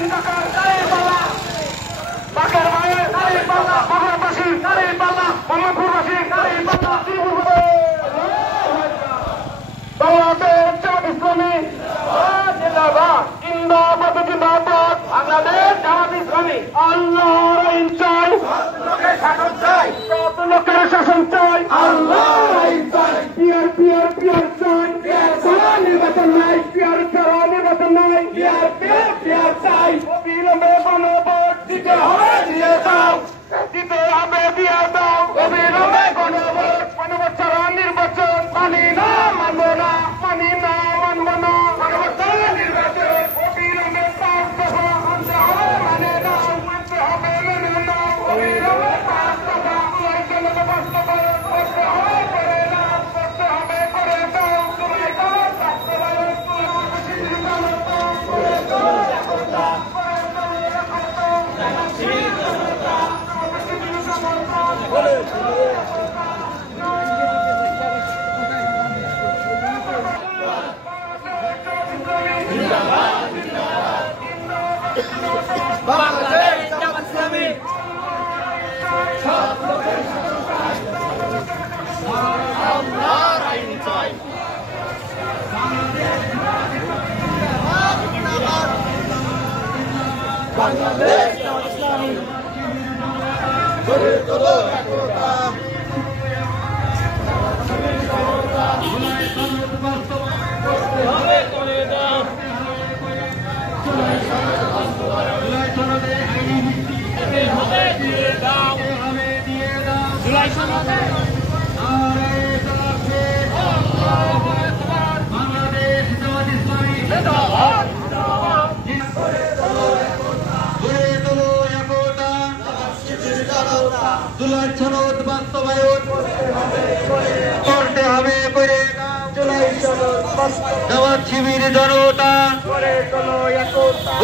জিন্দাকার নারীর পাল্লা, বাকের মায়ের নারীর পাল্লা, বাংলাবাসীর নারীর পাল্লা, মোহাম্মদপুরবাসীর নারীর পাল্লা, বাংলাদেশ জামাত ইসলামী জিন্দাবাদ, জিন্দাবাদ জিন্দাবাদ, বাংলাদেশ জামাত ইসলামী। আল্লাহর আইন চাই, লোকের শাসন চাই, লোকের শাসন চাই, আল্লাহর আইন চাই। পিয়ার পিয়ার পিয়ার চাই, পিয়ার ছাড়া নির্বাচন নাই, পিয়ার ছাড়া নির্বাচন নাই, পিয়ার পিয়ার পিয়ার চাই। অবিলম্বে গণভোট দিতে হবে, দিয়ে দাও, দিতে হবে, দিয়ে দাও। অবিলম্বে গণভোট, গণভোট ছাড়া নির্বাচন মানি না, মানব না, মানি না, মানব না। গণভোট ছাড়া নির্বাচন অবিলম্বে আনতে হবে, মানে না, মানতে হবে, মেনে না। অবিলম্বে বাস্তবায়ন করতে হবে, করে না, করতে হবে, করে দাও। বাস্তবায়ন বাংলাদেশ জামাত ইসলামী আল্লাহর আইন চাই। বাংলাদেশ জামাত ইসলামী গড়ে তোলো একতা, করতে হবে, করে দাও। হবে, দিয়ে দাও, জুলাই সনদে বাংলাদেশ জামাত ইসলামী জিন্দাবাদ, জিন্দাবাদ। গড়ে তোলো একতা, জুলাই সনদ বাস্তবায়ন করতে হবে, করে দাও। জুলাই সনদ জামাত শিবির জনতা গড়ে তোলো একতা।